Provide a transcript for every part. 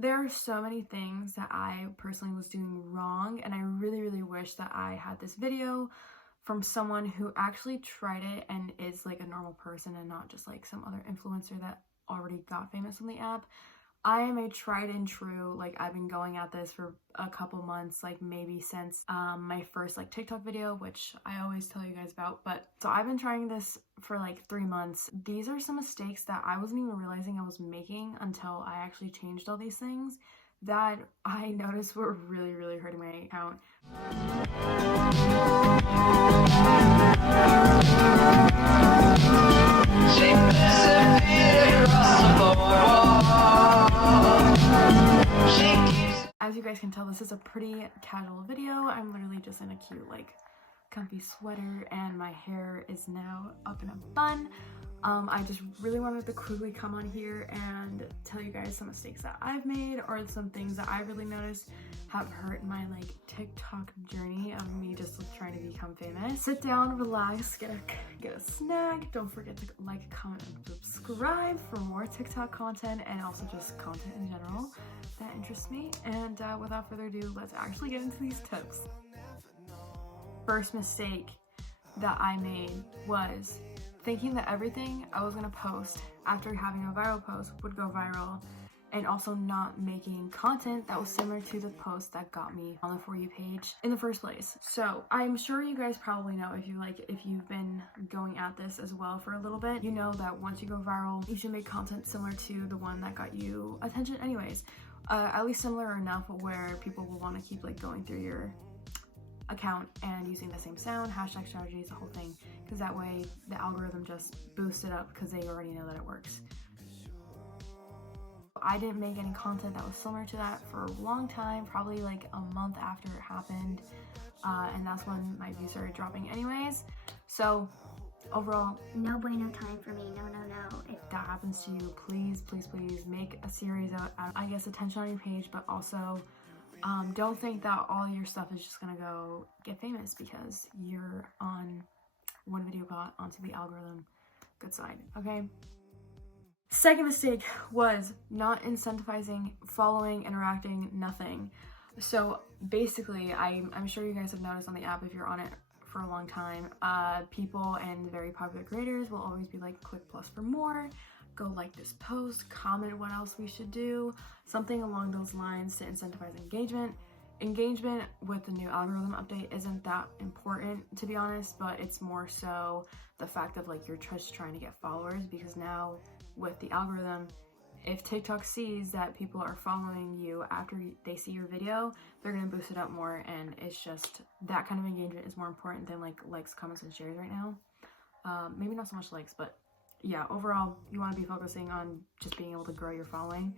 There are so many things that I personally was doing wrong, and I really wish that I had this video from someone who actually tried it and is like a normal person and not just like some other influencer that already got famous on the app. I am a tried and true, like I've been going at this for a couple months, like maybe since my first like TikTok video, which I always tell you guys about. But so I've been trying this for like 3 months. These are some mistakes that I wasn't even realizing I was making until I actually changed all these things that I noticed were really hurting my account. As you guys can tell, this is a pretty casual video. I'm literally just in a cute like comfy sweater and my hair is now up in a bun. I just really wanted to quickly come on here and tell you guys some mistakes that I've made or some things that I really noticed have hurt my like TikTok journey of me just trying to become famous. Sit down, relax, get a snack. Don't forget to like, comment, and subscribe for more TikTok content and also just content in general that interests me. And without further ado, let's actually get into these tips. First mistake that I made was thinking that everything I was gonna post after having a viral post would go viral, and also not making content that was similar to the post that got me on the For You page in the first place. So I'm sure you guys probably know, if you've been going at this as well for a little bit, you know that once you go viral, you should make content similar to the one that got you attention anyways. At least similar enough where people will want to keep like going through your account and using the same sound, hashtag strategies, the whole thing, because that way the algorithm just boosts it up because they already know that it works. I didn't make any content that was similar to that for a long time, probably like a month after it happened, and that's when my views started dropping anyways. So overall, no bueno time for me. No. If that happens to you, please make a series out, I guess, attention on your page, but also don't think that all your stuff is just gonna go get famous because you're on one video got onto the algorithm good side, okay? Second mistake was not incentivizing, following, interacting, nothing. So basically, I'm sure you guys have noticed on the app, if you're on it for a long time, people and very popular creators will always be like, click plus for more, go like this post, comment what else we should do, something along those lines to incentivize engagement. Engagement with the new algorithm update isn't that important, to be honest, but it's more so the fact of like you're just trying to get followers, because now with the algorithm, if TikTok sees that people are following you after they see your video, they're gonna boost it up more, and it's just that kind of engagement is more important than like likes, comments, and shares right now. Maybe not so much likes, but yeah, overall, you want to be focusing on just being able to grow your following.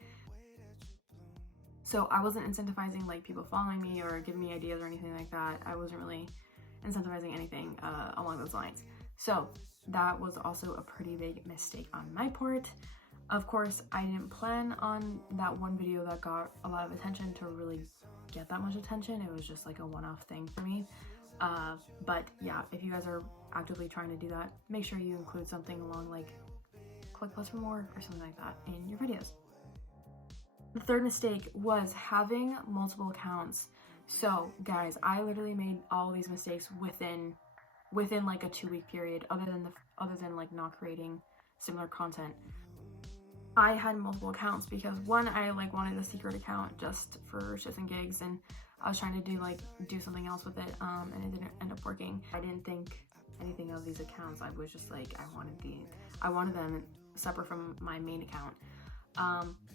So I wasn't incentivizing like people following me or giving me ideas or anything like that. I wasn't really incentivizing anything along those lines. So that was also a pretty big mistake on my part. Of course, I didn't plan on that one video that got a lot of attention to really get that much attention. It was just like a one-off thing for me. But yeah, if you guys are actively trying to do that, make sure you include something along like click plus for more or something like that in your videos. The third mistake was having multiple accounts. So guys, I literally made all these mistakes within like a 2-week period, other than like not creating similar content. I had multiple accounts because one, I like wanted a secret account just for shits and gigs, and I was trying to do something else with it, and it didn't end up working. I didn't think anything of these accounts. I was just like, I wanted them separate from my main account.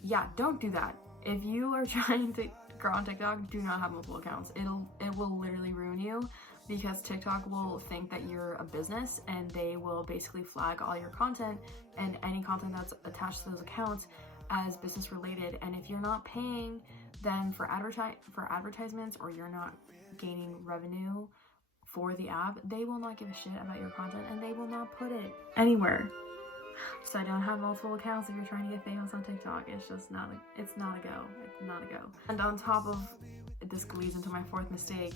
Yeah, don't do that. If you are trying to grow on TikTok, do not have multiple accounts. It will literally ruin you, because TikTok will think that you're a business, and they will basically flag all your content and any content that's attached to those accounts as business related. And if you're not paying them for advertisements, or you're not gaining revenue for the app, they will not give a shit about your content, and they will not put it anywhere. So don't have multiple accounts if you're trying to get famous on TikTok. It's just not a go. And on top of this leads into my fourth mistake,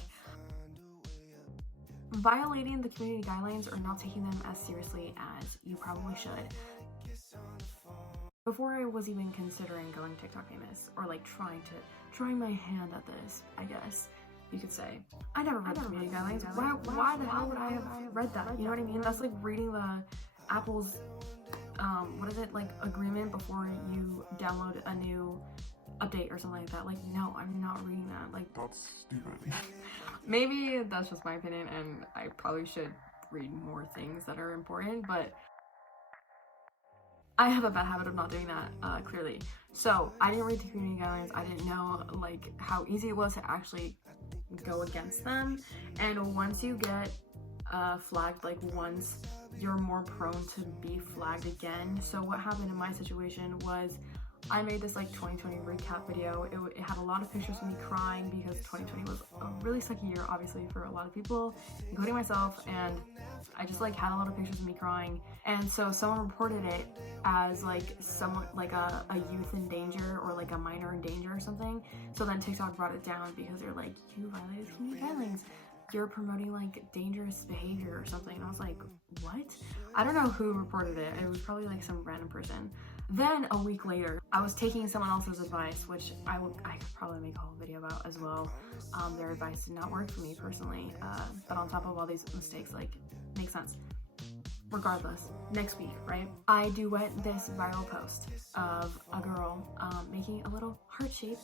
violating the community guidelines or not taking them as seriously as you probably should. before I was even considering going TikTok famous or like trying my hand at this, I guess you could say. I never read the community guidelines. Why the hell would I have read that? You know what I mean? That's like reading the Apple's what is it, like, agreement before you download a new update or something like that. Like, no, I'm not reading that. Like, that's stupid. Maybe that's just my opinion, and I probably should read more things that are important, but I have a bad habit of not doing that, clearly. So I didn't read the community guidelines. I didn't know like how easy it was to actually go against them, and once you get flagged like once, you're more prone to be flagged again. So what happened in my situation was I made this like 2020 recap video. It had a lot of pictures of me crying because 2020 was a really sucky year, obviously, for a lot of people, including myself, and I just like had a lot of pictures of me crying. And so someone reported it as like someone like a youth in danger or like a minor in danger or something. So then TikTok brought it down because they're like, you violated community guidelines, you're promoting like dangerous behavior or something. And I was like, what? I don't know who reported it. It was probably like some random person. Then a week later, I was taking someone else's advice, which I could probably make a whole video about as well. Their advice did not work for me personally, but on top of all these mistakes, like, makes sense. Regardless, next week, right, I duet this viral post of a girl making a little heart shape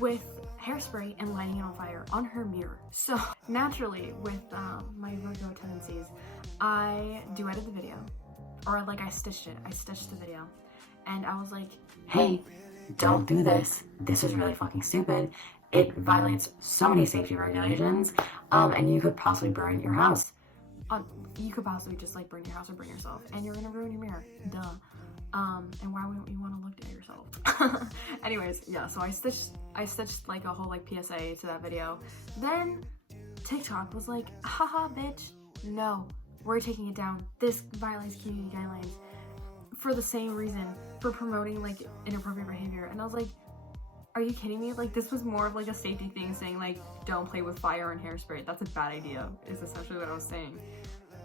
with hairspray and lighting it on fire on her mirror. So naturally, with my Virgo tendencies, I duetted the video, or like I stitched the video, and I was like, hey, don't do this. This is really fucking stupid. It violates so many safety regulations, and you could possibly burn your house. You could possibly just like burn your house or burn yourself, and you're gonna ruin your mirror. Duh. And why wouldn't you want to look at yourself? Anyways, yeah, so I stitched like a whole like PSA to that video. Then TikTok was like, haha, bitch, no, we're taking it down. This violates community guidelines for the same reason, for promoting like inappropriate behavior. And I was like, are you kidding me? Like, this was more of like a safety thing, saying like, don't play with fire and hairspray. That's a bad idea, is essentially what I was saying.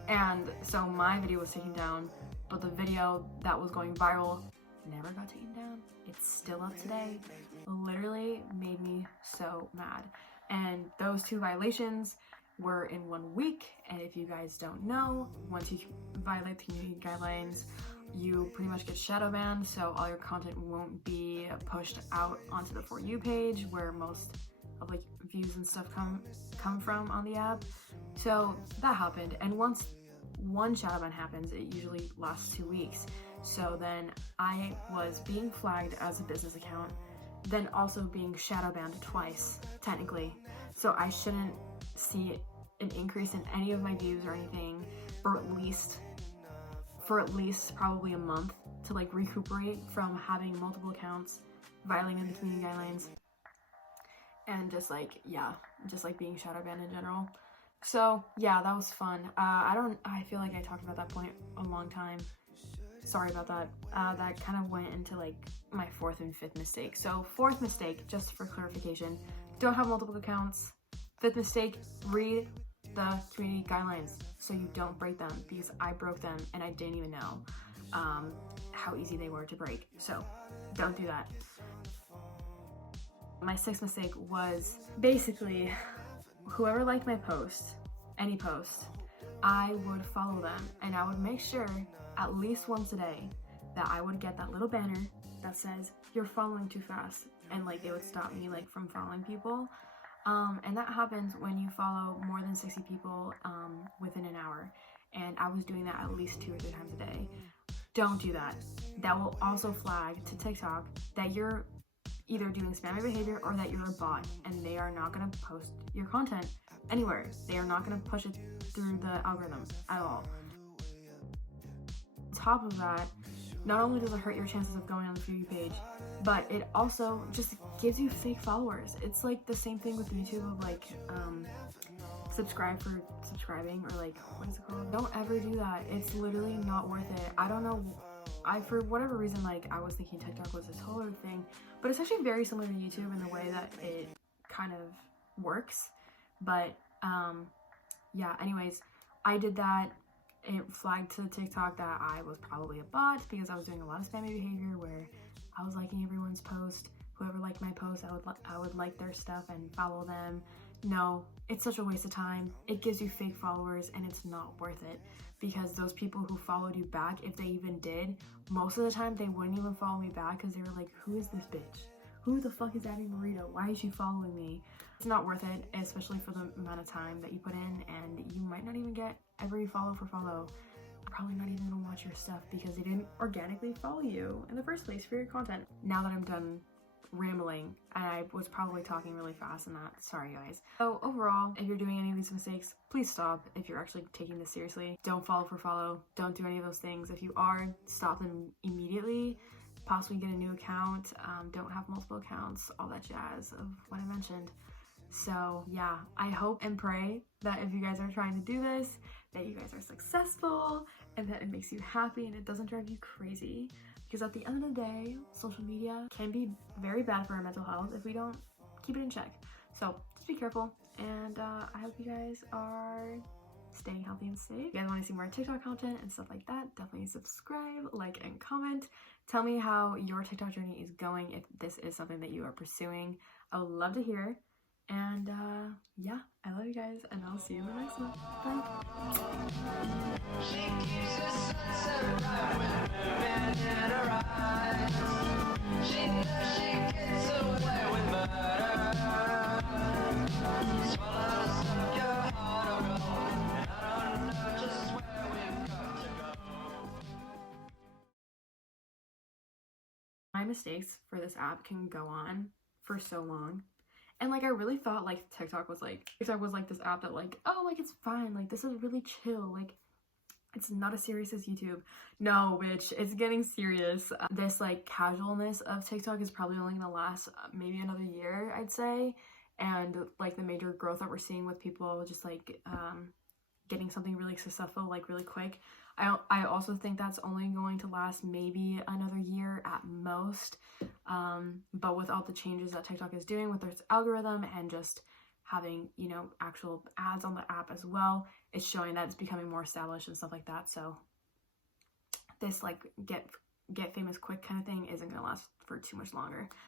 And so my video was taken down, but the video that was going viral never got taken down. It's still up today. Literally made me so mad. And those two violations were in 1 week. And if you guys don't know, once you violate the community guidelines, you pretty much get shadow banned, so all your content won't be pushed out onto the For You page where most of like views and stuff come from on the app. So that happened, and once one shadow ban happens, it usually lasts 2 weeks. So then I was being flagged as a business account, then also being shadow banned twice, technically. So I shouldn't see an increase in any of my views or anything for at least probably a month to like recuperate from having multiple accounts, violating the community guidelines, and just like being shadow banned in general. So yeah, that was fun. I feel like I talked about that point a long time. Sorry about that. That kind of went into like my 4th and 5th mistake. So 4th mistake, just for clarification, don't have multiple accounts. 5th mistake, read the community guidelines so you don't break them, because I broke them and I didn't even know how easy they were to break. So don't do that. My 6th mistake was basically whoever liked my post, any post, I would follow them, and I would make sure at least once a day that I would get that little banner that says you're following too fast, and like it would stop me like from following people. And that happens when you follow more than 60 people within an hour. And I was doing that at least 2 or 3 times a day. Don't do that. That will also flag to TikTok that you're either doing spammy behavior or that you're a bot, and they are not going to post your content anywhere. They are not going to push it through the algorithm at all. On top of that, not only does it hurt your chances of going on the For You page, but it also just gives you fake followers. It's like the same thing with YouTube of like subscribe for subscribing, or like, what is it called? Don't ever do that. It's literally not worth it. I don't know, for whatever reason, like I was thinking TikTok was this whole other thing, but it's actually very similar to YouTube in the way that it kind of works. But yeah, anyways, I did that. it flagged to TikTok that I was probably a bot because I was doing a lot of spammy behavior where I was liking everyone's post. Whoever liked my post, I would like their stuff and follow them. No, it's such a waste of time. It gives you fake followers and it's not worth it, because those people who followed you back, if they even did, most of the time they wouldn't even follow me back because they were like, who is this bitch? Who the fuck is abbymerida? Why is she following me? It's not worth it, especially for the amount of time that you put in, and you might not even get every follow for follow. Probably not even gonna watch your stuff because they didn't organically follow you in the first place for your content. Now that I'm done rambling, I was probably talking really fast and that, sorry guys. So overall, if you're doing any of these mistakes, please stop. If you're actually taking this seriously, don't follow for follow, don't do any of those things. If you are, stop them immediately. Possibly get a new account, don't have multiple accounts, all that jazz of what I mentioned. So yeah, I hope and pray that if you guys are trying to do this, that you guys are successful and that it makes you happy and it doesn't drive you crazy. Because at the end of the day, social media can be very bad for our mental health if we don't keep it in check. So just be careful, and I hope you guys are staying healthy and safe. If you guys want to see more TikTok content and stuff like that, definitely subscribe, like, and comment. Tell me how your TikTok journey is going, if this is something that you are pursuing. I would love to hear. And yeah, I love you guys, and I'll see you in the next one. Bye. She keeps the sunset right when moving in her eyes. She knows she gets away with murder. Swallows up your heart of gold, and I don't know just where we've got to go. My mistakes for this app can go on for so long. And like, I really thought like TikTok was like this app that like, oh, like it's fine, like this is really chill, like it's not as serious as YouTube. No, bitch, it's getting serious. This like casualness of TikTok is probably only gonna last maybe another year, I'd say. And like the major growth that we're seeing with people just like getting something really successful like really quick, I also think that's only going to last maybe another year at most. But with all the changes that TikTok is doing with its algorithm and just having, you know, actual ads on the app as well, it's showing that it's becoming more established and stuff like that. So this like get famous quick kind of thing isn't gonna last for too much longer.